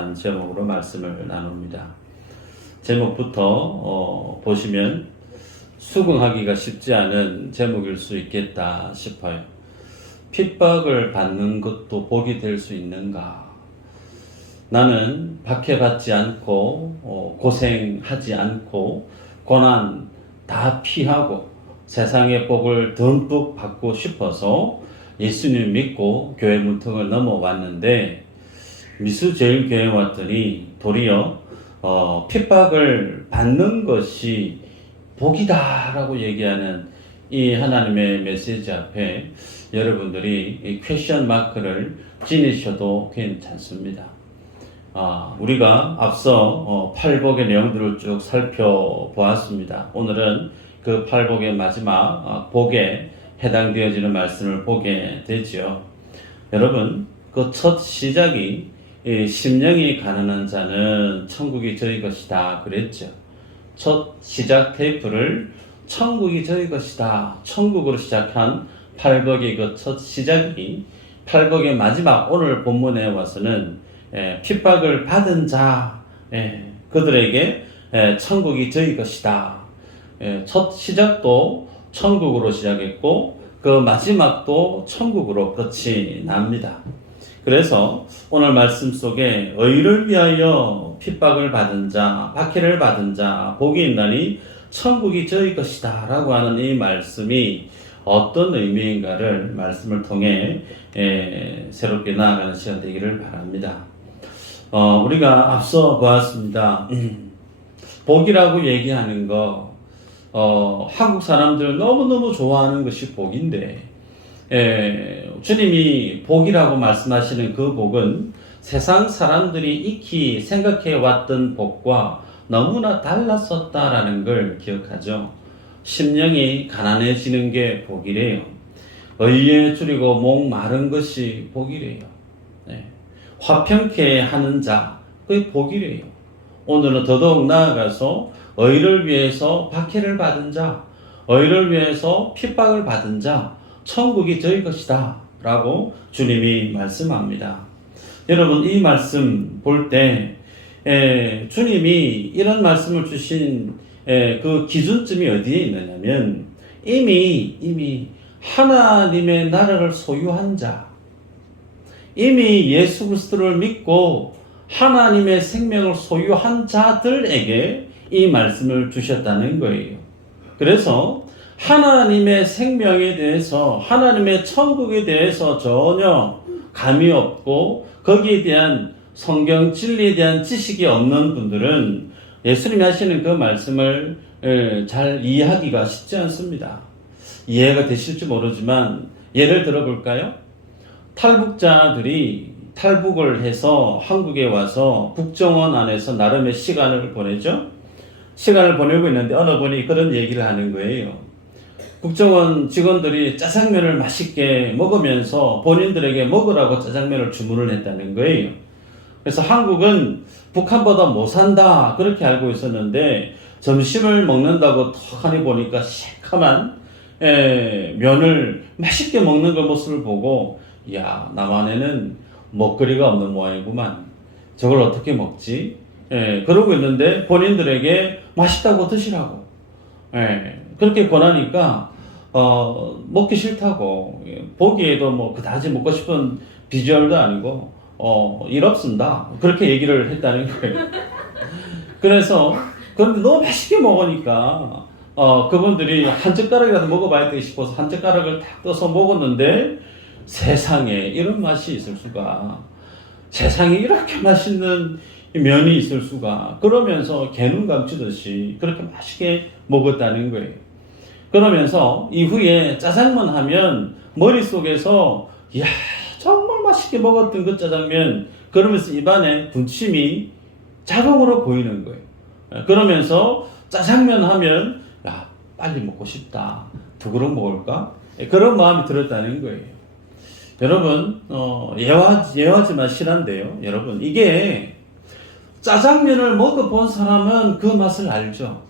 라는 제목으로 말씀을 나눕니다. 제목부터 보시면 수긍하기가 쉽지 않은 제목일 수 있겠다 싶어요. 핍박을 받는 것도 복이 될 수 있는가? 나는 박해받지 않고 고생하지 않고 고난 다 피하고 세상의 복을 듬뿍 받고 싶어서 예수님 믿고 교회 문턱을 넘어왔는데 미수제일교회 왔더니 도리어 핍박을 받는 것이 복이다라고 얘기하는 이 하나님의 메시지 앞에 여러분들이 이 퀘션 마크를 지니셔도 괜찮습니다. 우리가 앞서 팔복의 내용들을 쭉 살펴보았습니다. 오늘은 그 팔복의 마지막 복에 해당되어지는 말씀을 보게 되죠. 여러분, 그 첫 시작이 심령이 가난한 자는 천국이 저희 것이다 그랬죠. 첫 시작 테이프를 천국이 저희 것이다. 천국으로 시작한 팔복의 그 첫 시작이 팔복의 마지막 오늘 본문에 와서는 핍박을 받은 자 그들에게 천국이 저희 것이다. 첫 시작도 천국으로 시작했고 그 마지막도 천국으로 끝이 납니다. 그래서 오늘 말씀 속에 의를 위하여 핍박을 받은 자, 박해를 받은 자, 복이 있나니 천국이 저희 것이다 라고 하는 이 말씀이 어떤 의미인가를 말씀을 통해 새롭게 나아가는 시간 되기를 바랍니다. 우리가 앞서 보았습니다. 복이라고 얘기하는 거 한국 사람들 너무너무 좋아하는 것이 복인데 주님이 복이라고 말씀하시는 그 복은 세상 사람들이 익히 생각해 왔던 복과 너무나 달랐었다라는 걸 기억하죠. 심령이 가난해지는 게 복이래요. 의에 줄이고 목 마른 것이 복이래요. 화평케 하는 자, 그게 복이래요. 오늘은 더더욱 나아가서 의를 위해서 박해를 받은 자, 의를 위해서 핍박을 받은 자, 천국이 저희 것이다 라고 주님이 말씀합니다. 여러분, 이 말씀 볼 때 주님이 이런 말씀을 주신 그 기준점이 어디에 있느냐면 이미 하나님의 나라를 소유한 자, 이미 예수 그리스도를 믿고 하나님의 생명을 소유한 자들에게 이 말씀을 주셨다는 거예요. 그래서 하나님의 생명에 대해서, 하나님의 천국에 대해서 전혀 감이 없고 거기에 대한 성경 진리에 대한 지식이 없는 분들은 예수님이 하시는 그 말씀을 잘 이해하기가 쉽지 않습니다. 이해가 되실지 모르지만 예를 들어볼까요? 탈북자들이 탈북을 해서 한국에 와서 국정원 안에서 나름의 시간을 보내죠. 시간을 보내고 있는데 어느 분이 그런 얘기를 하는 거예요. 국정원 직원들이 짜장면을 맛있게 먹으면서 본인들에게 먹으라고 짜장면을 주문을 했다는 거예요. 그래서 한국은 북한보다 못 산다 그렇게 알고 있었는데 점심을 먹는다고 턱하니 보니까 새카만 면을 맛있게 먹는 그 모습을 보고 야, 남한에는 먹거리가 없는 모양이구만. 저걸 어떻게 먹지? 그러고 있는데 본인들에게 맛있다고 드시라고. 그렇게 권하니까 먹기 싫다고. 보기에도 뭐 그다지 먹고 싶은 비주얼도 아니고 일 없습니다. 그렇게 얘기를 했다는 거예요. 그래서 그런데 너무 맛있게 먹으니까 그분들이 한 젓가락이라도 먹어봐야 되고 싶어서 한 젓가락을 딱 떠서 먹었는데 세상에 이런 맛이 있을 수가, 세상에 이렇게 맛있는 면이 있을 수가, 그러면서 개눈 감추듯이 그렇게 맛있게 먹었다는 거예요. 그러면서 이후에 짜장면 하면 머릿속에서 이야 정말 맛있게 먹었던 그 짜장면, 그러면서 입안에 군침이 자동으로 보이는 거예요. 그러면서 짜장면 하면 야 빨리 먹고 싶다, 두 그릇 먹을까, 그런 마음이 들었다는 거예요. 여러분 예화지만 실한데요. 여러분 이게 짜장면을 먹어본 사람은 그 맛을 알죠.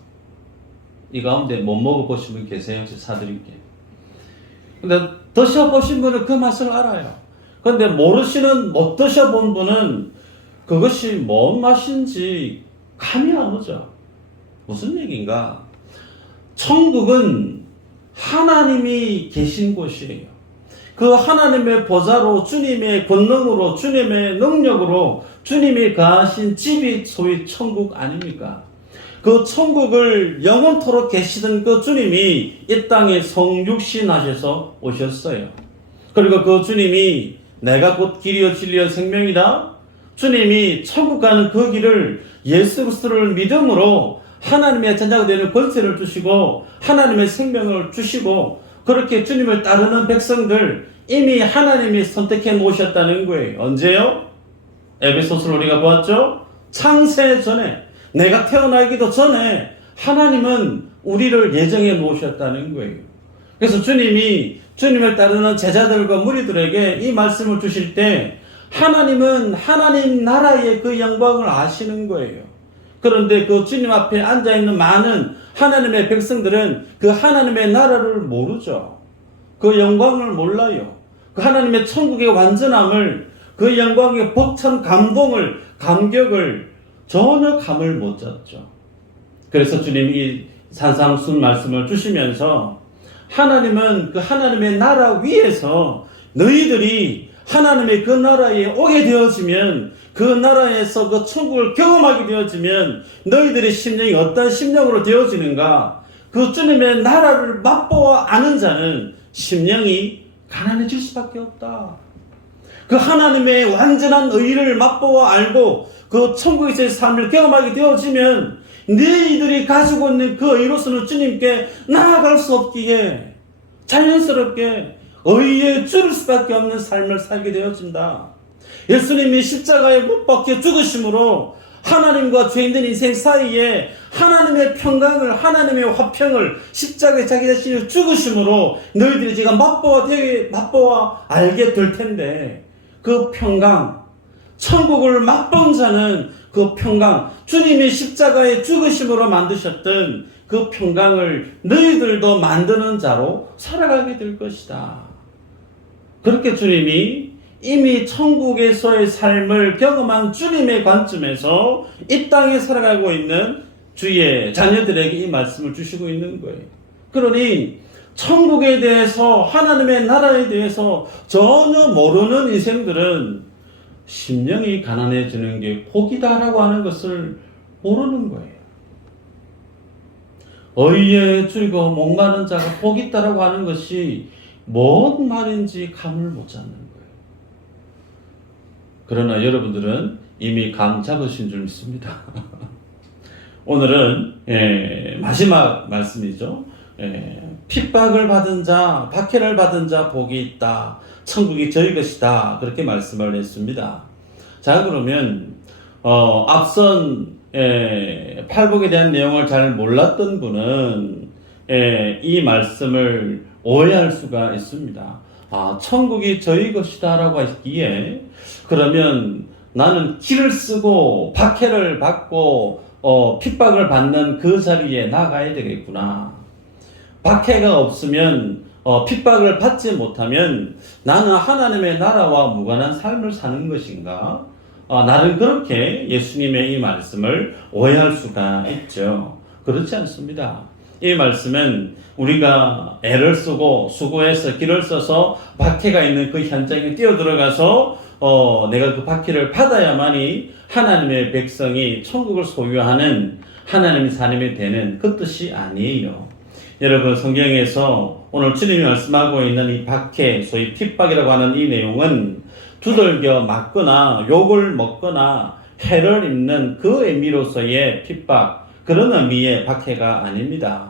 이 가운데 못 먹어보신 분 계세요? 제가 사드릴게요. 근데 드셔보신 분은 그 맛을 알아요. 근데 못 드셔본 분은 그것이 뭔 맛인지 감이 안 오죠. 무슨 얘기인가? 천국은 하나님이 계신 곳이에요. 그 하나님의 보좌로, 주님의 권능으로, 주님의 능력으로 주님이 가신 집이 소위 천국 아닙니까? 그 천국을 영원토록 계시던 그 주님이 이 땅에 성육신하셔서 오셨어요. 그리고 그 주님이 내가 곧 길이요 진리요 생명이다. 주님이 천국 가는 그 길을 예수 그리스도를 믿음으로 하나님의 자녀가 되는 권세를 주시고 하나님의 생명을 주시고 그렇게 주님을 따르는 백성들 이미 하나님이 선택해 놓으셨다는 거예요. 언제요? 에베소서를 우리가 보았죠? 창세 전에, 내가 태어나기도 전에 하나님은 우리를 예정해 놓으셨다는 거예요. 그래서 주님이 주님을 따르는 제자들과 무리들에게 이 말씀을 주실 때 하나님은 하나님 나라의 그 영광을 아시는 거예요. 그런데 그 주님 앞에 앉아있는 많은 하나님의 백성들은 그 하나님의 나라를 모르죠. 그 영광을 몰라요. 그 하나님의 천국의 완전함을, 그 영광의 벅찬 감동을, 감격을 전혀 감을 못 잡죠. 그래서 주님이 이 산상순 말씀을 주시면서 하나님은 그 하나님의 나라 위에서 너희들이 하나님의 그 나라에 오게 되어지면, 그 나라에서 그 천국을 경험하게 되어지면 너희들의 심령이 어떤 심령으로 되어지는가? 그 주님의 나라를 맛보아 아는 자는 심령이 가난해질 수밖에 없다. 그 하나님의 완전한 의를 맛보아 알고 그 천국에서의 삶을 경험하게 되어지면 너희들이 가지고 있는 그 의로서는 주님께 나아갈 수 없기에 자연스럽게 의에 줄을 수밖에 없는 삶을 살게 되어진다. 예수님이 십자가에 못 박혀 죽으심으로 하나님과 죄인된 인생 사이에 하나님의 평강을, 하나님의 화평을 십자가에 자기 자신을 죽으심으로 너희들이 제가 맛보아 알게 될 텐데, 그 평강, 천국을 맛본 자는 그 평강, 주님이 십자가에 죽으심으로 만드셨던 그 평강을 너희들도 만드는 자로 살아가게 될 것이다. 그렇게 주님이 이미 천국에서의 삶을 경험한 주님의 관점에서 이 땅에 살아가고 있는 주의 자녀들에게 이 말씀을 주시고 있는 거예요. 그러니 천국에 대해서, 하나님의 나라에 대해서 전혀 모르는 인생들은 심령이 가난해지는 게 복이다라고 하는 것을 모르는 거예요. 의에 줄이고 목마른 자가 복이 있다라고 하는 것이 뭔 말인지 감을 못 잡는 거예요. 그러나 여러분들은 이미 감 잡으신 줄 믿습니다. 오늘은 마지막 말씀이죠. 핍박을 받은 자, 박해를 받은 자 복이 있다. 천국이 저희 것이다. 그렇게 말씀을 했습니다. 자, 그러면 앞선 팔복에 대한 내용을 잘 몰랐던 분은 이 말씀을 오해할 수가 있습니다. 아, 천국이 저희 것이다 라고 했기에 그러면 나는 길을 쓰고 박해를 받고 핍박을 받는 그 자리에 나가야 되겠구나. 박해가 없으면 핍박을 받지 못하면 나는 하나님의 나라와 무관한 삶을 사는 것인가? 나는 그렇게 예수님의 이 말씀을 오해할 수가 있죠. 그렇지 않습니다. 이 말씀은 우리가 애를 쓰고 수고해서 길을 써서 박해가 있는 그 현장에 뛰어들어가서 내가 그 박해를 받아야만이 하나님의 백성이 천국을 소유하는 하나님의 사람이 되는 그 뜻이 아니에요. 여러분, 성경에서 오늘 주님이 말씀하고 있는 이 박해, 소위 핍박이라고 하는 이 내용은 두들겨 맞거나 욕을 먹거나 해를 입는 그 의미로서의 핍박, 그런 의미의 박해가 아닙니다.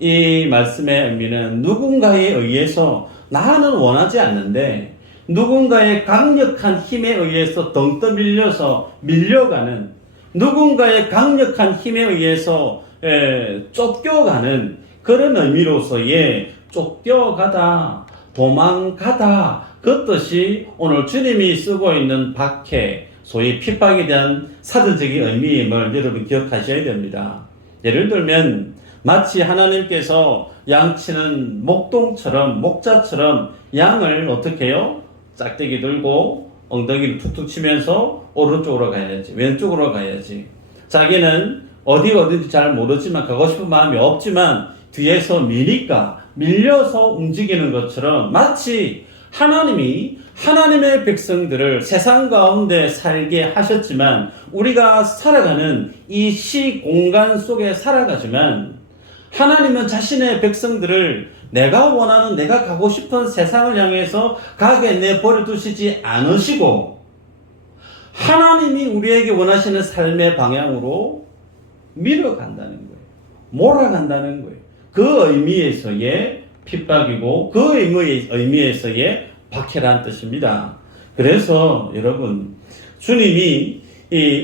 이 말씀의 의미는 누군가에 의해서, 나는 원하지 않는데 누군가의 강력한 힘에 의해서 덩 떠밀려서 밀려가는, 누군가의 강력한 힘에 의해서 쫓겨가는 그런 의미로서의 쫓겨가다, 도망가다, 그 뜻이 오늘 주님이 쓰고 있는 박해, 소위 핍박에 대한 사전적인 의미임을 여러분 기억하셔야 됩니다. 예를 들면 마치 하나님께서 양치는 목동처럼, 목자처럼 양을 어떻게 해요? 짝대기 들고 엉덩이를 툭툭 치면서 오른쪽으로 가야지, 왼쪽으로 가야지. 자기는 어디가 어딘지 잘 모르지만 가고 싶은 마음이 없지만 뒤에서 미니까 밀려서 움직이는 것처럼 마치 하나님이 하나님의 백성들을 세상 가운데 살게 하셨지만 우리가 살아가는 이 시공간 속에 살아가지만 하나님은 자신의 백성들을 내가 원하는 내가 가고 싶은 세상을 향해서 가게 내버려 두시지 않으시고 하나님이 우리에게 원하시는 삶의 방향으로 밀어간다는 거예요. 몰아간다는 거예요. 그 의미에서의 핍박이고 그 의미에서의 박해라는 뜻입니다. 그래서 여러분 주님이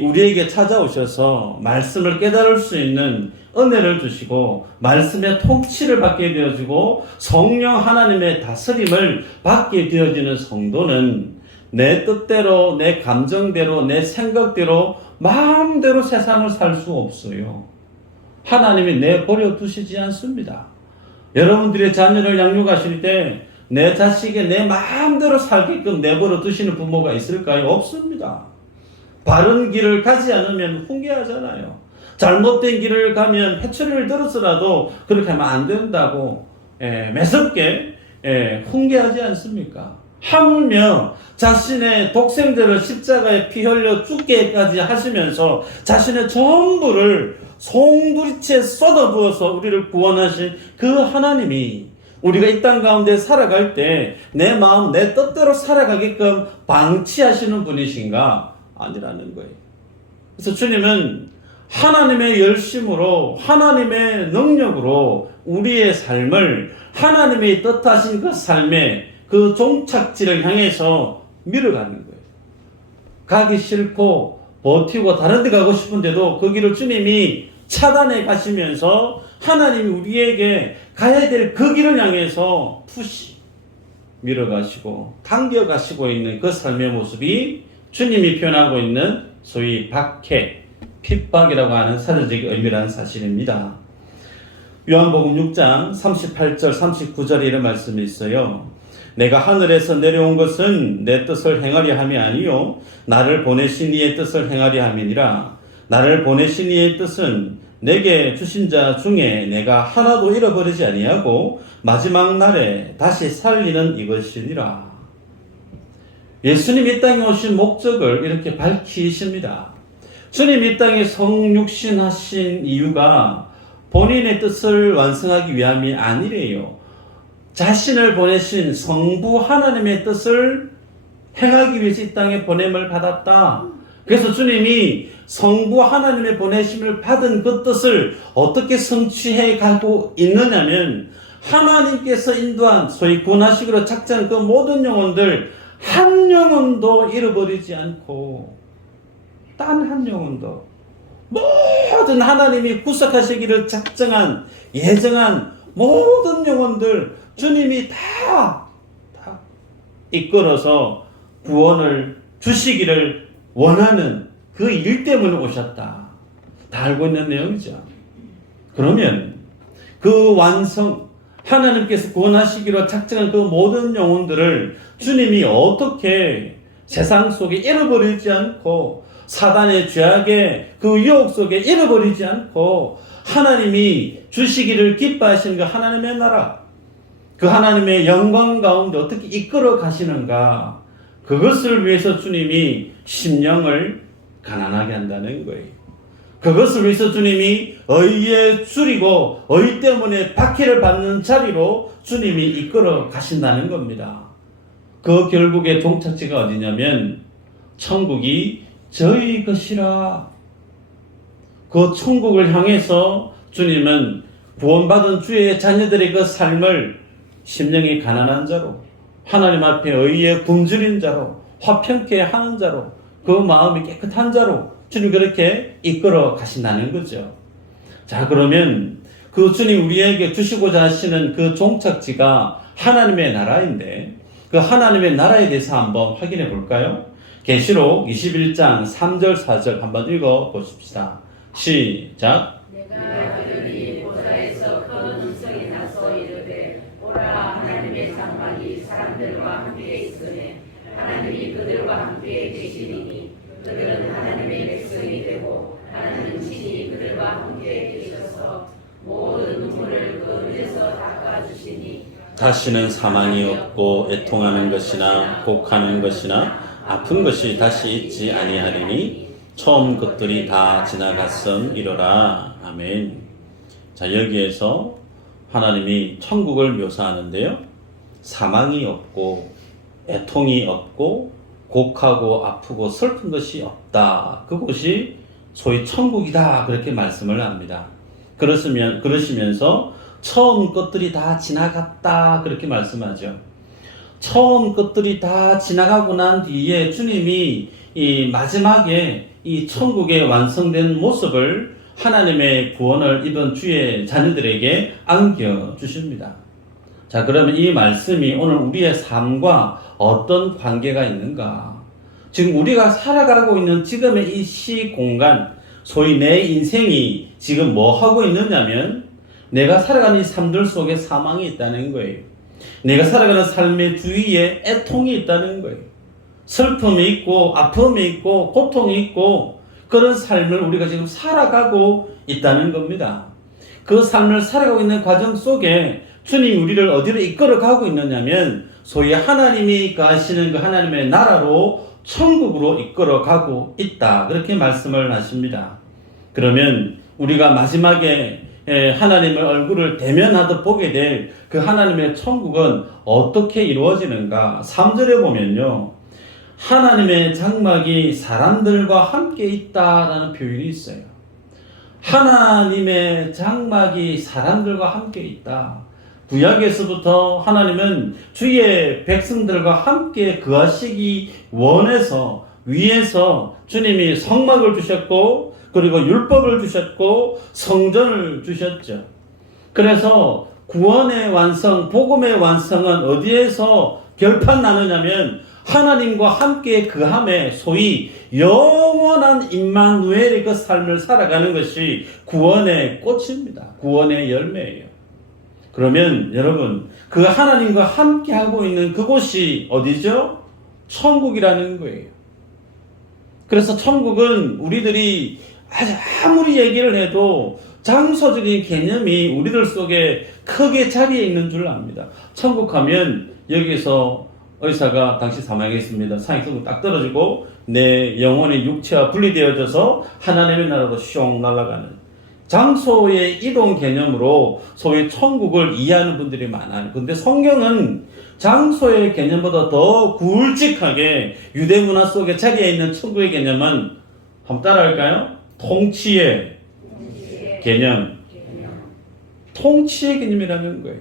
우리에게 찾아오셔서 말씀을 깨달을 수 있는 은혜를 주시고 말씀의 통치를 받게 되어지고 성령 하나님의 다스림을 받게 되어지는 성도는 내 뜻대로 내 감정대로 내 생각대로 마음대로 세상을 살 수 없어요. 하나님이 내버려 두시지 않습니다. 여러분들의 자녀를 양육하실 때 내 자식이 내 마음대로 살게끔 내버려 두시는 부모가 있을까요? 없습니다. 바른 길을 가지 않으면 훈계하잖아요. 잘못된 길을 가면 회초리를 들어서라도 그렇게 하면 안 된다고 매섭게 훈계하지 않습니까? 하물며 자신의 독생들을 십자가에 피 흘려 죽게까지 하시면서 자신의 전부를 송두리째 쏟아부어서 우리를 구원하신 그 하나님이 우리가 이 땅 가운데 살아갈 때 내 마음 내 뜻대로 살아가게끔 방치하시는 분이신가? 아니라는 거예요. 그래서 주님은 하나님의 열심으로 하나님의 능력으로 우리의 삶을 하나님의 뜻하신 그 삶의 그 종착지를 향해서 밀어가는 거예요. 가기 싫고 버티고 다른 데 가고 싶은데도 그 길을 주님이 차단해 가시면서 하나님이 우리에게 가야 될 그 길을 향해서 푸시 밀어가시고 당겨가시고 있는 그 삶의 모습이 주님이 표현하고 있는 소위 박해, 핍박이라고 하는 사전적인 의미라는 사실입니다. 요한복음 6장 38절 39절에 이런 말씀이 있어요. 내가 하늘에서 내려온 것은 내 뜻을 행하려 함이 아니요 나를 보내신 이의 뜻을 행하려 함이니라. 나를 보내신 이의 뜻은 내게 주신 자 중에 내가 하나도 잃어버리지 아니하고 마지막 날에 다시 살리는 이것이니라. 예수님이 이 땅에 오신 목적을 이렇게 밝히십니다. 주님이 이 땅에 성육신하신 이유가 본인의 뜻을 완성하기 위함이 아니래요. 자신을 보내신 성부 하나님의 뜻을 행하기 위해서 이 땅에 보냄을 받았다. 그래서 주님이 성부 하나님의 보내심을 받은 그 뜻을 어떻게 성취해 가고 있느냐면 하나님께서 인도한 소위 군하식으로 작정한 그 모든 영혼들 한 영혼도 잃어버리지 않고 단 한 영혼도 모든 하나님이 구속하시기를 작정한 예정한 모든 영혼들 주님이 다 이끌어서 구원을 주시기를 원하는 그 일 때문에 오셨다. 다 알고 있는 내용이죠. 그러면 그 완성, 하나님께서 구원하시기로 작정한 그 모든 영혼들을 주님이 어떻게 세상 속에 잃어버리지 않고 사단의 죄악의 그 유혹 속에 잃어버리지 않고 하나님이 주시기를 기뻐하시는 그 하나님의 나라, 그 하나님의 영광 가운데 어떻게 이끌어 가시는가, 그것을 위해서 주님이 심령을 가난하게 한다는 거예요. 그것을 위해서 주님이 의에 줄이고 의 때문에 박해를 받는 자리로 주님이 이끌어 가신다는 겁니다. 그 결국의 종착지가 어디냐면 천국이 저희 것이라. 그 천국을 향해서 주님은 구원받은 주의 자녀들의 그 삶을 심령이 가난한 자로, 하나님 앞에 의에 굶주린 자로, 화평케 하는 자로, 그 마음이 깨끗한 자로 주님 그렇게 이끌어 가신다는 거죠. 자, 그러면 그 주님 우리에게 주시고자 하시는 그 종착지가 하나님의 나라인데 그 하나님의 나라에 대해서 한번 확인해 볼까요? 계시록 21장 3절 4절 한번 읽어 보십시다. 시작. 내가 들으니 보좌에서 큰 음성이 나서 이르되 보라 하나님의 장막이 사람들과 함께 있으니 하나님이 그들과 함께 함께 계셔서 모든 눈물을 그 눈에서 닦아주시니 다시는 사망이 없고 애통하는 것이나 곡하는 것이나 아픈 것이 다시 있지 아니하리니 처음 것들이 다 지나갔음이로라. 아멘. 자, 여기에서 하나님이 천국을 묘사하는데요. 사망이 없고 애통이 없고 곡하고 아프고 슬픈 것이 없다. 그곳이 소위 천국이다. 그렇게 말씀을 합니다. 그러시면서 처음 것들이 다 지나갔다. 그렇게 말씀하죠. 처음 것들이 다 지나가고 난 뒤에 주님이 이 마지막에 이 천국의 완성된 모습을 하나님의 구원을 입은 주의 자녀들에게 안겨주십니다. 자, 그러면 이 말씀이 오늘 우리의 삶과 어떤 관계가 있는가? 지금 우리가 살아가고 있는 지금의 이 시공간, 소위 내 인생이 지금 뭐 하고 있느냐면 내가 살아가는 이 삶들 속에 사망이 있다는 거예요. 내가 살아가는 삶의 주위에 애통이 있다는 거예요. 슬픔이 있고 아픔이 있고 고통이 있고 그런 삶을 우리가 지금 살아가고 있다는 겁니다. 그 삶을 살아가고 있는 과정 속에 주님이 우리를 어디로 이끌어가고 있느냐면 소위 하나님이 가시는 그 하나님의 나라로 천국으로 이끌어가고 있다. 그렇게 말씀을 하십니다. 그러면 우리가 마지막에 하나님의 얼굴을 대면하듯 보게 될 그 하나님의 천국은 어떻게 이루어지는가? 3절에 보면요. 하나님의 장막이 사람들과 함께 있다라는 표현이 있어요. 하나님의 장막이 사람들과 함께 있다. 구약에서부터 하나님은 주의 백성들과 함께 거하시기 원해서 위에서 주님이 성막을 주셨고 그리고 율법을 주셨고 성전을 주셨죠. 그래서 구원의 완성, 복음의 완성은 어디에서 결판 나느냐면 하나님과 함께 그함에 소위 영원한 임마누엘의 그 삶을 살아가는 것이 구원의 꽃입니다. 구원의 열매예요. 그러면 여러분 그 하나님과 함께 하고 있는 그곳이 어디죠? 천국이라는 거예요. 그래서 천국은 우리들이 아무리 얘기를 해도 장소적인 개념이 우리들 속에 크게 자리에 있는 줄 압니다. 천국 하면 여기서 의사가 당시 사망했습니다. 사행성은 딱 떨어지고 내 영혼의 육체와 분리되어져서 하나님의 나라로 슝 날아가는 장소의 이동 개념으로 소위 천국을 이해하는 분들이 많아요. 근데 성경은 장소의 개념보다 더 굵직하게 유대 문화 속에 자리에 있는 천국의 개념은 한번 따라할까요? 통치의 개념. 통치의 개념이라는 거예요.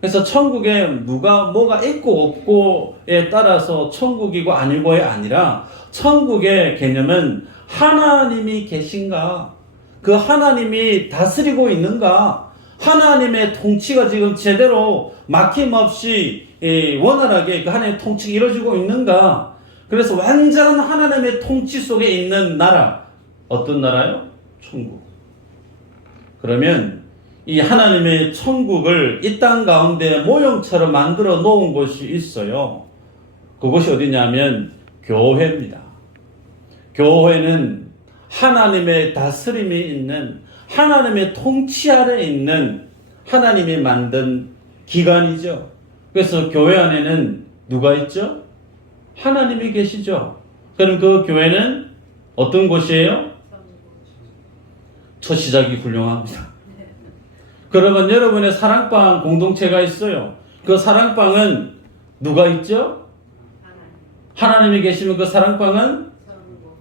그래서 천국에 뭐가 있고 없고에 따라서 천국이고 아니고의 아니라 천국의 개념은 하나님이 계신가? 그 하나님이 다스리고 있는가? 하나님의 통치가 지금 제대로 막힘없이 원활하게 그 하나님의 통치가 이루어지고 있는가? 그래서 완전한 하나님의 통치 속에 있는 나라. 어떤 나라요? 천국. 그러면 이 하나님의 천국을 이 땅 가운데 모형처럼 만들어 놓은 곳이 있어요. 그곳이 어디냐면 교회입니다. 교회는 하나님의 다스림이 있는 하나님의 통치 아래 있는 하나님이 만든 기관이죠. 그래서 교회 안에는 누가 있죠? 하나님이 계시죠. 그럼 그 교회는 어떤 곳이에요? 첫 시작이 훌륭합니다. 그러면 여러분의 사랑방 공동체가 있어요. 그 사랑방은 누가 있죠? 하나님이 계시면 그 사랑방은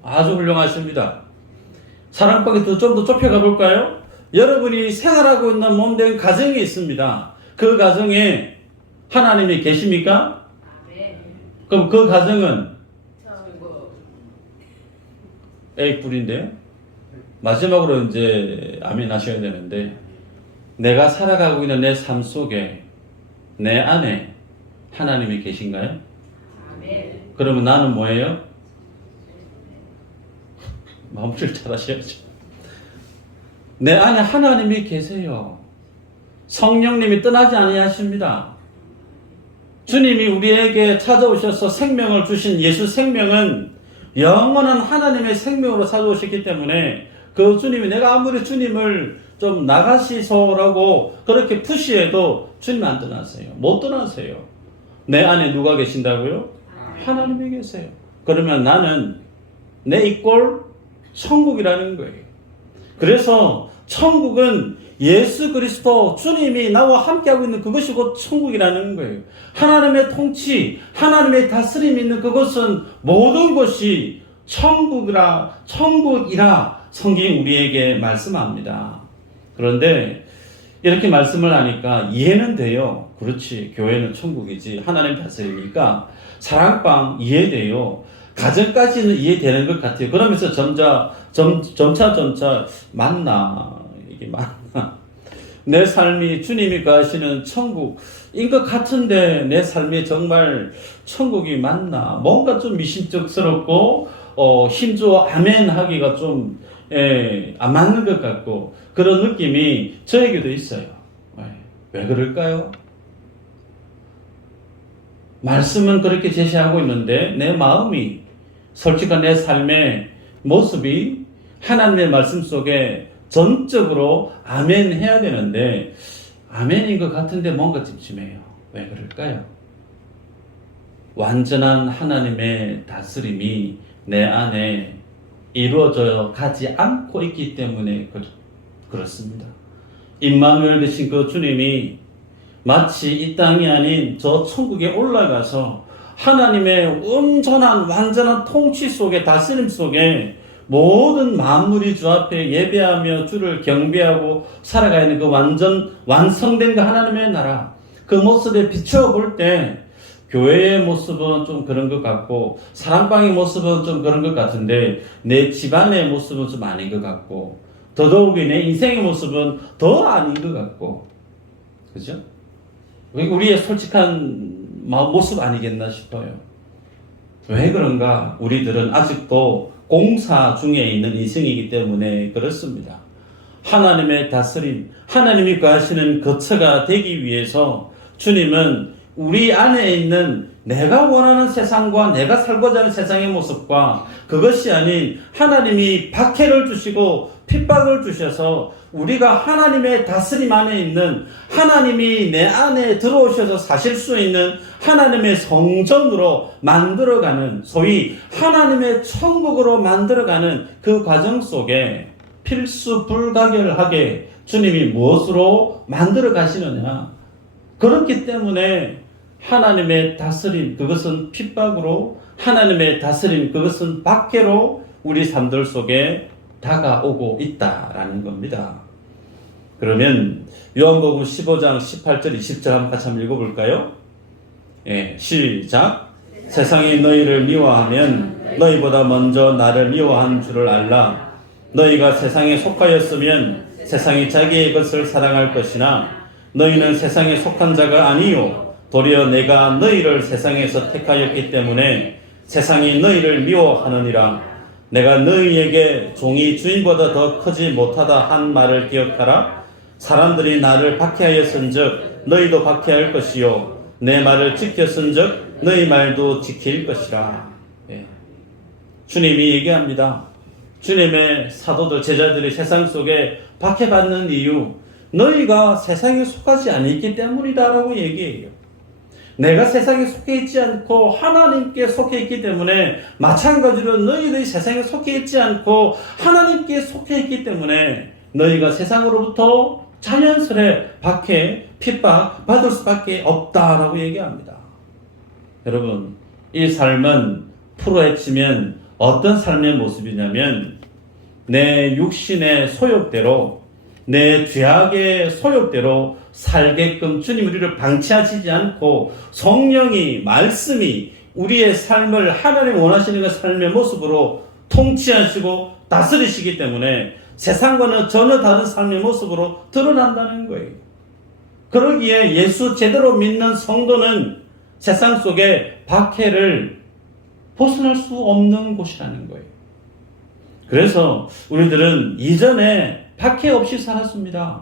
아주 훌륭하십니다. 사랑방에 좀 더 좁혀가 볼까요? 여러분이 생활하고 있는 몸된 가정이 있습니다. 그 가정에 하나님이 계십니까? 그럼 그 가정은 A뿔인데요. 마지막으로 이제 아멘 하셔야 되는데 내가 살아가고 있는 내 삶 속에 내 안에 하나님이 계신가요? 그러면 나는 뭐예요? 마음을 잘 하셔야죠. 내 안에 하나님이 계세요. 성령님이 떠나지 아니하십니다. 주님이 우리에게 찾아오셔서 생명을 주신 예수 생명은 영원한 하나님의 생명으로 찾아오셨기 때문에 그 주님이 내가 아무리 주님을 좀 나가시소라고 그렇게 푸시해도 주님 안 떠나세요. 못 떠나세요. 내 안에 누가 계신다고요? 하나님이 계세요. 그러면 나는 내 이꼴 천국이라는 거예요. 그래서 천국은 예수 그리스도 주님이 나와 함께하고 있는 그것이 곧 천국이라는 거예요. 하나님의 통치, 하나님의 다스림이 있는 그것은 모든 것이 천국이라 성경이 우리에게 말씀합니다. 그런데 이렇게 말씀을 하니까 이해는 돼요. 그렇지, 교회는 천국이지, 하나님 다스리니까 사랑방 이해돼요. 가정까지는 이해되는 것 같아요. 그러면서 점차 맞나, 이게 맞나, 내 삶이 주님이 가시는 천국인 것 같은데 내 삶이 정말 천국이 맞나, 뭔가 좀 미심쩍스럽고 힘주어 아멘 하기가 좀 안 맞는 것 같고, 그런 느낌이 저에게도 있어요. 왜 그럴까요? 말씀은 그렇게 제시하고 있는데 내 마음이, 솔직한 내 삶의 모습이 하나님의 말씀 속에 전적으로 아멘 해야 되는데 아멘인 것 같은데 뭔가 찜찜해요. 왜 그럴까요? 완전한 하나님의 다스림이 내 안에 이루어져 가지 않고 있기 때문에 그렇습니다. 임마누엘 되신 그 주님이 마치 이 땅이 아닌 저 천국에 올라가서 하나님의 온전한 완전한 통치 속에, 다스림 속에 모든 만물이 주 앞에 예배하며 주를 경배하고 살아가는 그 완성된 그 하나님의 나라, 그 모습에 비추어 볼 때 교회의 모습은 좀 그런 것 같고 사랑방의 모습은 좀 그런 것 같은데 내 집안의 모습은 좀 아닌 것 같고 더더욱이 내 인생의 모습은 더 아닌 것 같고, 그죠? 우리의 솔직한 모습 아니겠나 싶어요. 왜 그런가? 우리들은 아직도 공사 중에 있는 인생이기 때문에 그렇습니다. 하나님의 다스림, 하나님이 거하시는 거처가 되기 위해서 주님은 우리 안에 있는 내가 원하는 세상과 내가 살고자 하는 세상의 모습과 그것이 아닌 하나님이 박해를 주시고 핍박을 주셔서 우리가 하나님의 다스림 안에 있는, 하나님이 내 안에 들어오셔서 사실 수 있는 하나님의 성전으로 만들어가는, 소위 하나님의 천국으로 만들어가는 그 과정 속에 필수 불가결하게 주님이 무엇으로 만들어 가시느냐. 그렇기 때문에 하나님의 다스림, 그것은 핍박으로, 하나님의 다스림, 그것은 박해로 우리 삶들 속에 다가오고 있다라는 겁니다. 그러면 요한복음 15장 18절 20절 한번 같이 한번 읽어볼까요? 시작. 세상이 너희를 미워하면 너희보다 먼저 나를 미워한 줄을 알라. 너희가 세상에 속하였으면 세상이 자기의 것을 사랑할 것이나 너희는 세상에 속한 자가 아니요 도리어 내가 너희를 세상에서 택하였기 때문에 세상이 너희를 미워하느니라. 내가 너희에게 종이 주인보다 더 크지 못하다 한 말을 기억하라. 사람들이 나를 박해하였은즉 너희도 박해할 것이요 내 말을 지켰은즉 너희 말도 지킬 것이라. 주님이 얘기합니다. 주님의 사도들, 제자들이 세상 속에 박해받는 이유, 너희가 세상에 속하지 않았기 때문이다라고 얘기해요. 내가 세상에 속해 있지 않고 하나님께 속해 있기 때문에, 마찬가지로 너희들이 세상에 속해 있지 않고 하나님께 속해 있기 때문에 너희가 세상으로부터 자연스레 박해, 핍박 받을 수밖에 없다라고 얘기합니다. 여러분, 이 삶은 풀어헤치면 어떤 삶의 모습이냐면 내 육신의 소욕대로, 내 죄악의 소욕대로 살게끔 주님 우리를 방치하시지 않고 성령이, 말씀이 우리의 삶을 하나님 원하시는 그 삶의 모습으로 통치하시고 다스리시기 때문에 세상과는 전혀 다른 삶의 모습으로 드러난다는 거예요. 그러기에 예수 제대로 믿는 성도는 세상 속에 박해를 벗어날 수 없는 곳이라는 거예요. 그래서 우리들은 이전에 박해 없이 살았습니다.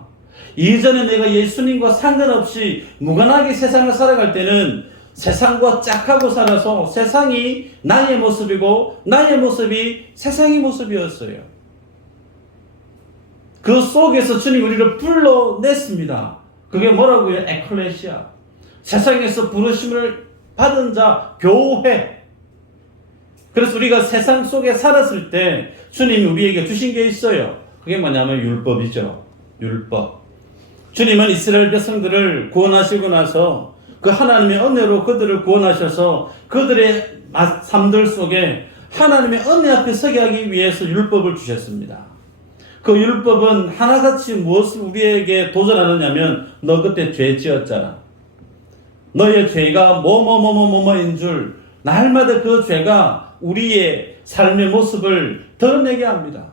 이전에 내가 예수님과 상관없이 무관하게 세상을 살아갈 때는 세상과 짝하고 살아서 세상이 나의 모습이고 나의 모습이 세상의 모습이었어요. 그 속에서 주님 우리를 불러냈습니다. 그게 뭐라고요? 에클레시아. 세상에서 부르심을 받은 자, 교회. 그래서 우리가 세상 속에 살았을 때 주님이 우리에게 주신 게 있어요. 그게 뭐냐면 율법이죠. 율법. 주님은 이스라엘 백성들을 구원하시고 나서 그 하나님의 은혜로 그들을 구원하셔서 그들의 삶들 속에 하나님의 은혜 앞에 서게 하기 위해서 율법을 주셨습니다. 그 율법은 하나같이 무엇을 우리에게 도전하느냐면 너 그때 죄 지었잖아. 너의 죄가 뭐뭐뭐뭐뭐인 줄 날마다 그 죄가 우리의 삶의 모습을 드러내게 합니다.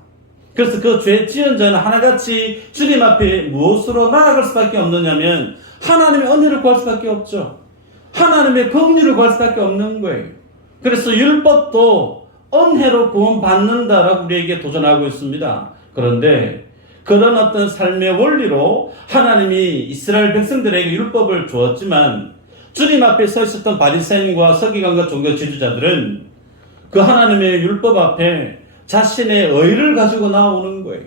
그래서 그 죄 지은 자는 하나같이 주님 앞에 무엇으로 나아갈 수밖에 없느냐면 하나님의 은혜를 구할 수밖에 없죠. 하나님의 긍휼을 구할 수밖에 없는 거예요. 그래서 율법도 은혜로 구원받는다라고 우리에게 도전하고 있습니다. 그런데 그런 어떤 삶의 원리로 하나님이 이스라엘 백성들에게 율법을 주었지만 주님 앞에 서 있었던 바리새인과 서기관과 종교 지도자들은 그 하나님의 율법 앞에 자신의 의를 가지고 나오는 거예요.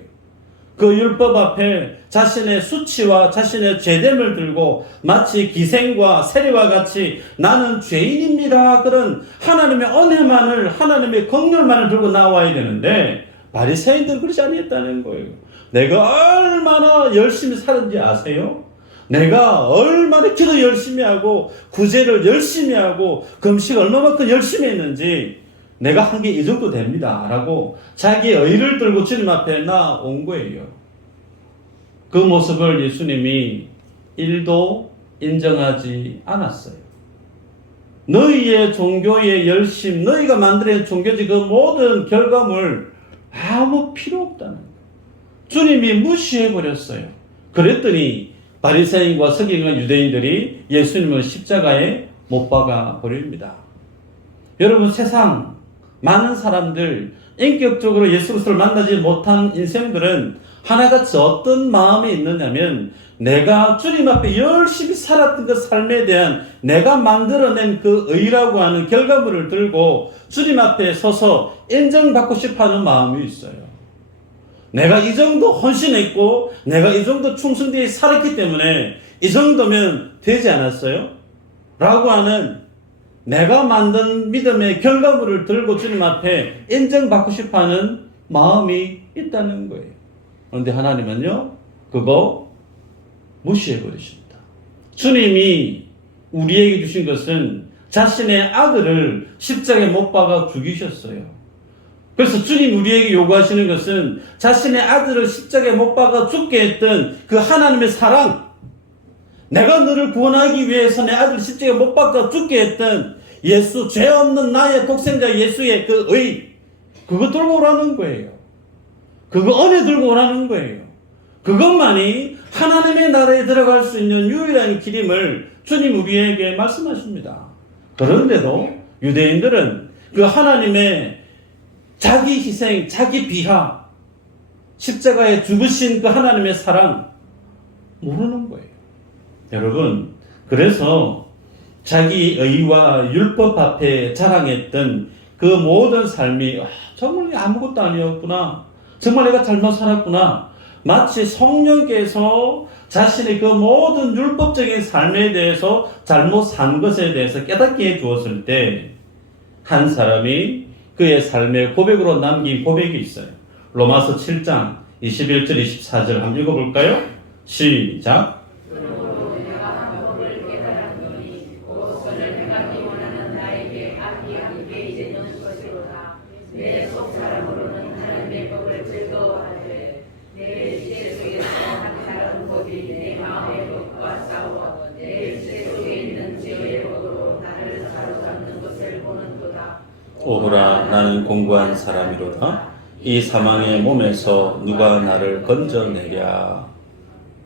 그 율법 앞에 자신의 수치와 자신의 죄됨을 들고 마치 기생과 세리와 같이 나는 죄인입니다. 그런 하나님의 은혜만을, 하나님의 긍휼만을 들고 나와야 되는데 바리새인들은 그렇지 아니했다는 거예요. 내가 얼마나 열심히 사는지 아세요? 내가 얼마나 기도 열심히 하고 구제를 열심히 하고 금식 얼마만큼 열심히 했는지 내가 한 게 이 정도 됩니다. 라고 자기의 의를 들고 주님 앞에 나온 거예요. 그 모습을 예수님이 1도 인정하지 않았어요. 너희의 종교의 열심, 너희가 만들어낸 종교지 그 모든 결과물 아무 필요 없다는 거예요. 주님이 무시해버렸어요. 그랬더니 바리새인과 서기관 유대인들이 예수님을 십자가에 못 박아 버립니다. 여러분 세상 많은 사람들 인격적으로 예수 그리스도를 만나지 못한 인생들은 하나같이 어떤 마음이 있느냐면 내가 주님 앞에 열심히 살았던 그 삶에 대한 내가 만들어낸 그 의라고 하는 결과물을 들고 주님 앞에 서서 인정받고 싶어하는 마음이 있어요. 내가 이 정도 헌신했고 내가 이 정도 충성되게 살았기 때문에 이 정도면 되지 않았어요? 라고 하는 내가 만든 믿음의 결과물을 들고 주님 앞에 인정받고 싶어하는 마음이 있다는 거예요. 그런데 하나님은요 그거 무시해버리십니다. 주님이 우리에게 주신 것은 자신의 아들을 십자가에 못 박아 죽이셨어요. 그래서 주님 우리에게 요구하시는 것은 자신의 아들을 십자가에 못 박아 죽게 했던 그 하나님의 사랑, 내가 너를 구원하기 위해서 내 아들을 십자가에 못 박아 죽게 했던 예수, 죄 없는 나의 독생자 예수의 그 의, 그거 들고 오라는 거예요. 그거 은혜 들고 오라는 거예요. 그것만이 하나님의 나라에 들어갈 수 있는 유일한 길임을 주님 우리에게 말씀하십니다. 그런데도 유대인들은 그 하나님의 자기 희생, 자기 비하, 십자가에 죽으신 그 하나님의 사랑 모르는 거예요. 여러분, 그래서 자기 의와 율법 앞에 자랑했던 그 모든 삶이 정말 아무것도 아니었구나. 정말 내가 잘못 살았구나. 마치 성령께서 자신의 그 모든 율법적인 삶에 대해서 잘못 산 것에 대해서 깨닫게 해 주었을 때 한 사람이 그의 삶의 고백으로 남긴 고백이 있어요. 로마서 7장 21절 24절 한번 읽어볼까요? 시작. 그러므로 내가 한 법을 깨달았노니 곧 선을 행하기 원하는 나에게 악이 함께 이르는 것이로다. 내 속사람으로는 하나님의 법을 즐거워하되 내 지체 속에서 한 다른 법이 내 마음의 법과 싸워 내 지체 속에 있는 죄의 법으로 나를 사로잡는 것을 보는도다. 오호라 나는 공고한 사람이로다. 이 사망의 몸에서 누가 나를 건져내랴.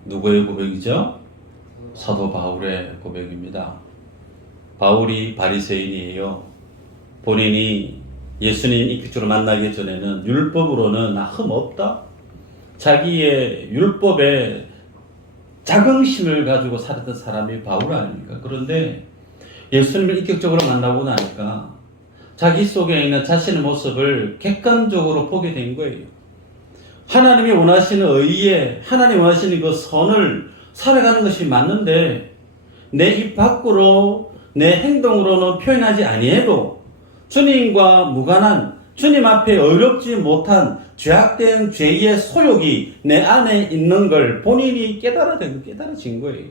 누구의 고백이죠? 사도 바울의 고백입니다. 바울이 바리새인이에요. 본인이 예수님 인격적으로 만나기 전에는 율법으로는 나 흠없다. 자기의 율법에 자긍심을 가지고 살았던 사람이 바울 아닙니까? 그런데 예수님을 인격적으로 만나고 나니까 자기 속에 있는 자신의 모습을 객관적으로 보게 된 거예요. 하나님이 원하시는 의에 하나님이 원하시는 그 선을 살아가는 것이 맞는데 내 입 밖으로 내 행동으로는 표현하지 아니해도 주님과 무관한 주님 앞에 어렵지 못한 죄악된 죄의 소욕이 내 안에 있는 걸 본인이 깨달아진 거예요.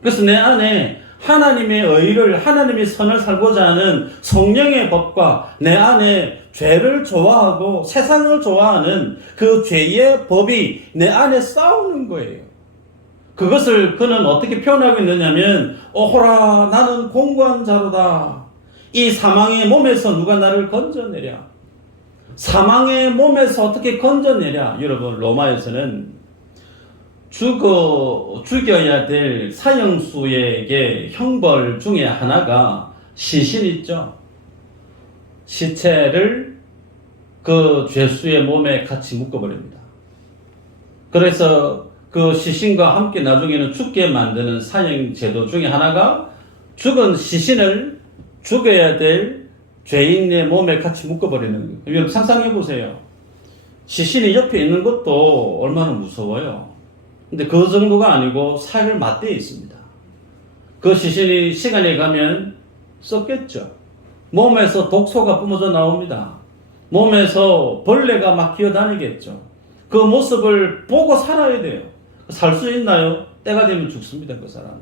그래서 내 안에 하나님의 의를, 하나님의 선을 살고자 하는 성령의 법과 내 안에 죄를 좋아하고 세상을 좋아하는 그 죄의 법이 내 안에 싸우는 거예요. 그것을 그는 어떻게 표현하고 있느냐면, 오호라, 나는 공고한 자로다. 이 사망의 몸에서 누가 나를 건져내랴. 사망의 몸에서 어떻게 건져내랴. 여러분, 로마에서는 죽여야 될 사형수에게 형벌 중에 하나가 시신 있죠. 시체를 그 죄수의 몸에 같이 묶어버립니다. 그래서 그 시신과 함께 나중에는 죽게 만드는 사형제도 중에 하나가 죽은 시신을 죽여야 될 죄인의 몸에 같이 묶어버리는 거예요. 여러분 상상해 보세요. 시신이 옆에 있는 것도 얼마나 무서워요. 근데 그 정도가 아니고 살을 맞대어 있습니다. 그 시신이 시간이 가면 썩겠죠. 몸에서 독소가 뿜어져 나옵니다. 몸에서 벌레가 막 기어다니겠죠. 그 모습을 보고 살아야 돼요. 살 수 있나요? 때가 되면 죽습니다. 그 사람은.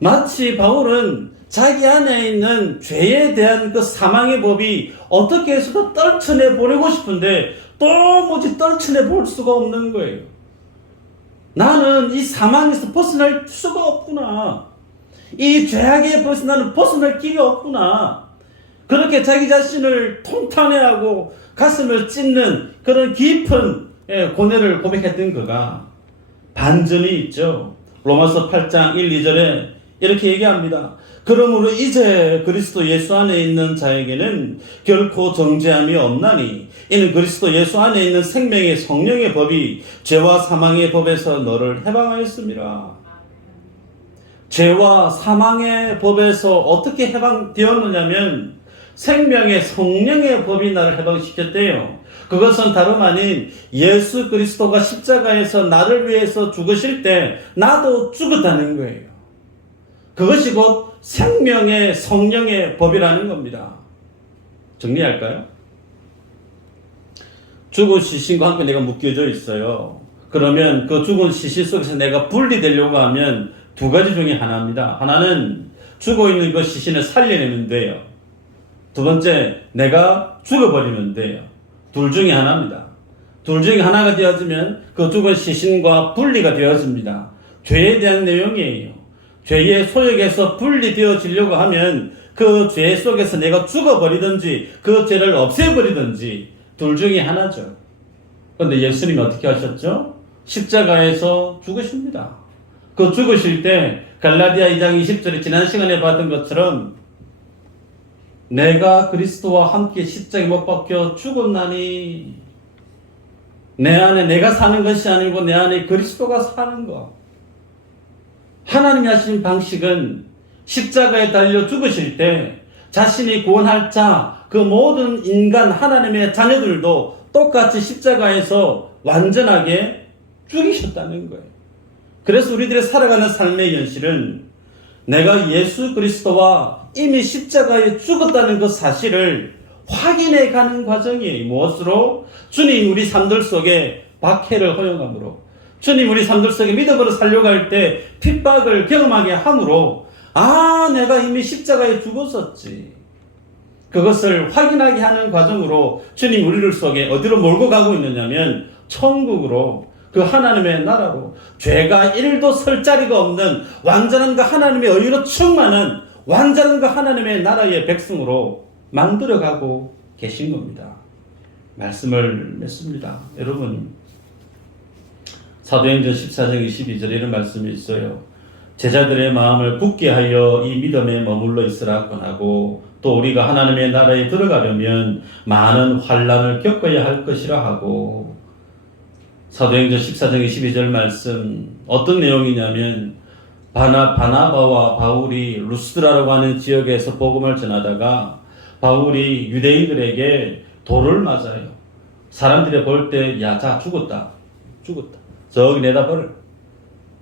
마치 바울은 자기 안에 있는 죄에 대한 그 사망의 법이 어떻게 해서도 떨쳐내 보내고 싶은데 도무지 떨쳐내 볼 수가 없는 거예요. 나는 이 사망에서 벗어날 수가 없구나. 이 죄악에 나는 벗어날 길이 없구나. 그렇게 자기 자신을 통탄해하고 가슴을 찢는 그런 깊은 고뇌를 고백했던 그가 반전이 있죠. 로마서 8장 1, 2절에 이렇게 얘기합니다. 그러므로 이제 그리스도 예수 안에 있는 자에게는 결코 정죄함이 없나니 이는 그리스도 예수 안에 있는 생명의 성령의 법이 죄와 사망의 법에서 너를 해방하였습니다. 죄와 사망의 법에서 어떻게 해방되었느냐면 생명의 성령의 법이 나를 해방시켰대요. 그것은 다름 아닌 예수 그리스도가 십자가에서 나를 위해서 죽으실 때 나도 죽었다는 거예요. 그것이 곧 생명의 성령의 법이라는 겁니다. 정리할까요? 죽은 시신과 함께 내가 묶여져 있어요. 그러면 그 죽은 시신 속에서 내가 분리되려고 하면 두 가지 중에 하나입니다. 하나는 죽어 있는 그 시신을 살려내면 돼요. 두 번째, 내가 죽어버리면 돼요. 둘 중에 하나입니다. 둘 중에 하나가 되어지면 그 죽은 시신과 분리가 되어집니다. 죄에 대한 내용이에요. 죄의 소욕에서 분리되어지려고 하면 그 죄 속에서 내가 죽어버리든지 그 죄를 없애버리든지 둘 중에 하나죠. 그런데 예수님이 어떻게 하셨죠? 십자가에서 죽으십니다. 그 죽으실 때 갈라디아 2장 20절에 지난 시간에 봤던 것처럼 내가 그리스도와 함께 십자가에 못 박혀 죽었나니 내 안에 내가 사는 것이 아니고 내 안에 그리스도가 사는 것. 하나님이 하신 방식은 십자가에 달려 죽으실 때 자신이 구원할 자, 그 모든 인간 하나님의 자녀들도 똑같이 십자가에서 완전하게 죽이셨다는 거예요. 그래서 우리들의 살아가는 삶의 현실은 내가 예수 그리스도와 이미 십자가에 죽었다는 그 사실을 확인해 가는 과정이에요. 무엇으로? 주님 우리 삶들 속에 박해를 허용함으로, 주님 우리 삶들 속에 믿음으로 살려고 할 때 핍박을 경험하게 함으로, 아, 내가 이미 십자가에 죽었었지. 그것을 확인하게 하는 과정으로 주님 우리를 속에 어디로 몰고 가고 있느냐면 천국으로, 그 하나님의 나라로, 죄가 1도 설 자리가 없는 완전한 그 하나님의 의로 충만한 완전한 그 하나님의 나라의 백성으로 만들어가고 계신 겁니다. 말씀을 맺습니다. 여러분, 사도행전 14장 22절에 이런 말씀이 있어요. 제자들의 마음을 굳게 하여 이 믿음에 머물러 있으라 권하고, 또 우리가 하나님의 나라에 들어가려면 많은 환난을 겪어야 할 것이라 하고. 사도행전 14장 22절 말씀 어떤 내용이냐면, 바나바와 바울이 루스드라라고 하는 지역에서 복음을 전하다가 바울이 유대인들에게 돌을 맞아요. 사람들이 볼 때, 야, 자, 죽었다. 저기 내다버려.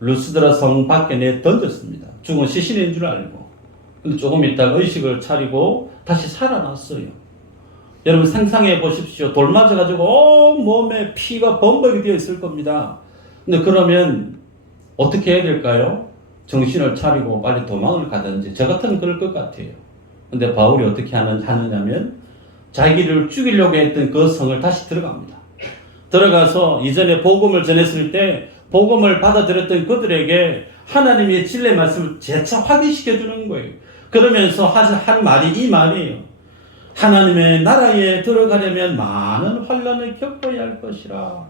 루스드라 성 밖에 내 던졌습니다. 죽은 시신인 줄 알고. 근데 조금 있다가 의식을 차리고 다시 살아났어요. 여러분 상상해 보십시오. 돌 맞아가지고 온 몸에 피가 범벅이 되어 있을 겁니다. 근데 그러면 어떻게 해야 될까요? 정신을 차리고 빨리 도망을 가든지. 저 같으면 그럴 것 같아요. 근데 바울이 어떻게 하느냐면 자기를 죽이려고 했던 그 성을 다시 들어갑니다. 들어가서 이전에 복음을 전했을 때 복음을 받아들였던 그들에게 하나님의 진리의 말씀을 재차 확인시켜 주는 거예요. 그러면서 한 말이 이 말이에요. 하나님의 나라에 들어가려면 많은 환난을 겪어야 할 것이라.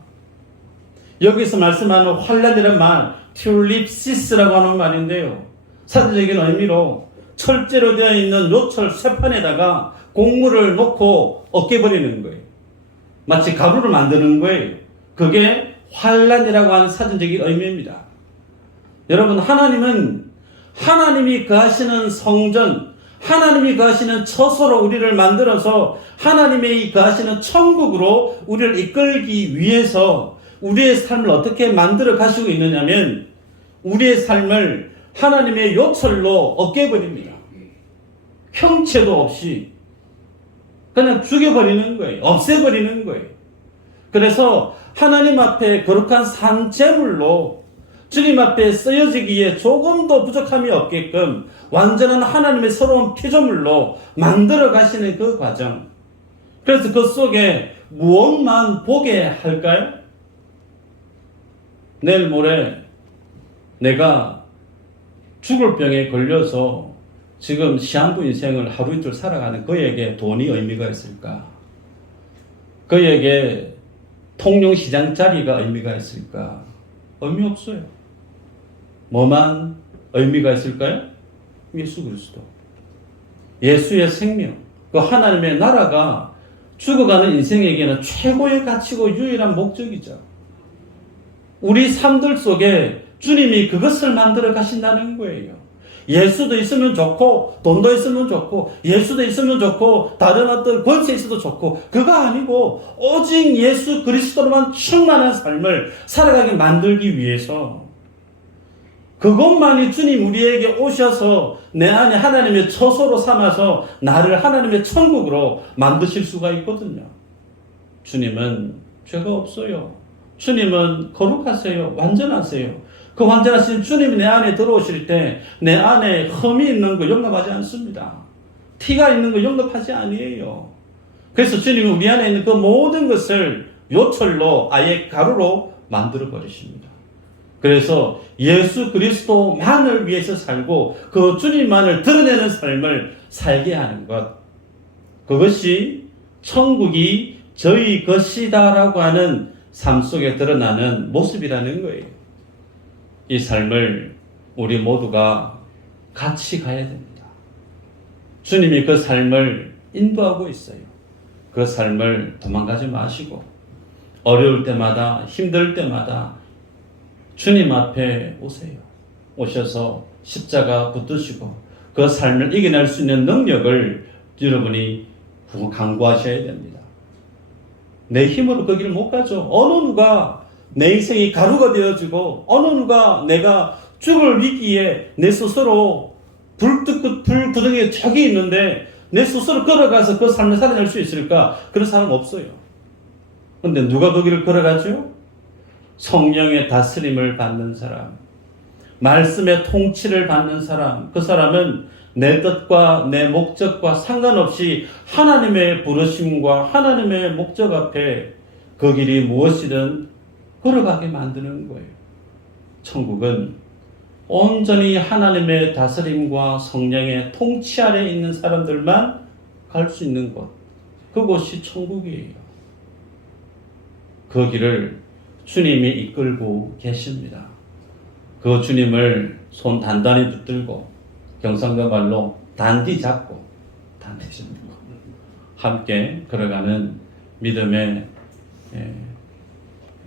여기서 말씀하는 환난이라는 말, 튤립시스라고 하는 말인데요. 사전적인 의미로 철제로 되어 있는 요철 쇠판에다가 곡물을 놓고 어깨버리는 거예요. 마치 가루를 만드는 거예요. 그게 환난이라고 하는 사전적인 의미입니다. 여러분, 하나님은 하나님이 거하시는 성전, 하나님이 거하시는 처소로 우리를 만들어서 하나님의 거하시는 천국으로 우리를 이끌기 위해서 우리의 삶을 어떻게 만들어 가시고 있느냐면 우리의 삶을 하나님의 요철로 어깨버립니다. 형체도 없이 그냥 죽여버리는 거예요. 없애버리는 거예요. 그래서 하나님 앞에 거룩한 산제물로 주님 앞에 쓰여지기에 조금도 부족함이 없게끔 완전한 하나님의 새로운 피조물로 만들어 가시는 그 과정. 그래서 그 속에 무엇만 보게 할까요? 내일 모레 내가 죽을 병에 걸려서 지금 시한부 인생을 하루 이틀 살아가는 그에게 돈이 의미가 있을까? 그에게 통용시장 자리가 의미가 있을까? 의미 없어요. 뭐만 의미가 있을까요? 예수 그리스도. 예수의 생명. 그 하나님의 나라가 죽어가는 인생에게는 최고의 가치고 유일한 목적이죠. 우리 삶들 속에 주님이 그것을 만들어 가신다는 거예요. 예수도 있으면 좋고 돈도 있으면 좋고 예수도 있으면 좋고 다른 어떤 권세 있어도 좋고 그거 아니고 오직 예수 그리스도로만 충만한 삶을 살아가게 만들기 위해서 그것만이 주님 우리에게 오셔서 내 안에 하나님의 처소로 삼아서 나를 하나님의 천국으로 만드실 수가 있거든요. 주님은 죄가 없어요. 주님은 거룩하세요. 완전하세요. 그 완전하신 주님이 내 안에 들어오실 때 내 안에 흠이 있는 거 용납하지 않습니다. 티가 있는 거 용납하지 아니에요. 그래서 주님이 우리 안에 있는 그 모든 것을 요철로 아예 가루로 만들어 버리십니다. 그래서 예수 그리스도만을 위해서 살고 그 주님만을 드러내는 삶을 살게 하는 것. 그것이 천국이 저희 것이다라고 하는 삶 속에 드러나는 모습이라는 거예요. 이 삶을 우리 모두가 같이 가야 됩니다. 주님이 그 삶을 인도하고 있어요. 그 삶을 도망가지 마시고 어려울 때마다 힘들 때마다 주님 앞에 오세요. 오셔서 십자가 붙드시고 그 삶을 이겨낼 수 있는 능력을 여러분이 강구하셔야 됩니다. 내 힘으로 그 길을 못 가죠. 어느 누가 내 인생이 가루가 되어지고 어느 누가 내가 죽을 위기에 내 스스로 불구덩이에 적이 있는데 내 스스로 걸어가서 그 삶을 살아낼 수 있을까? 그런 사람 없어요. 그런데 누가 그 길을 걸어가죠? 성령의 다스림을 받는 사람, 말씀의 통치를 받는 사람, 그 사람은 내 뜻과 내 목적과 상관없이 하나님의 부르심과 하나님의 목적 앞에 그 길이 무엇이든 걸어가게 만드는 거예요. 천국은 온전히 하나님의 다스림과 성령의 통치 아래 있는 사람들만 갈 수 있는 곳, 그곳이 천국이에요. 그 길을 주님이 이끌고 계십니다. 그 주님을 손 단단히 붙들고 경상도 말로 단디 잡고 함께 걸어가는 믿음의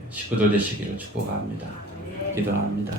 식구들 되시기를 축복합니다. 기도합니다.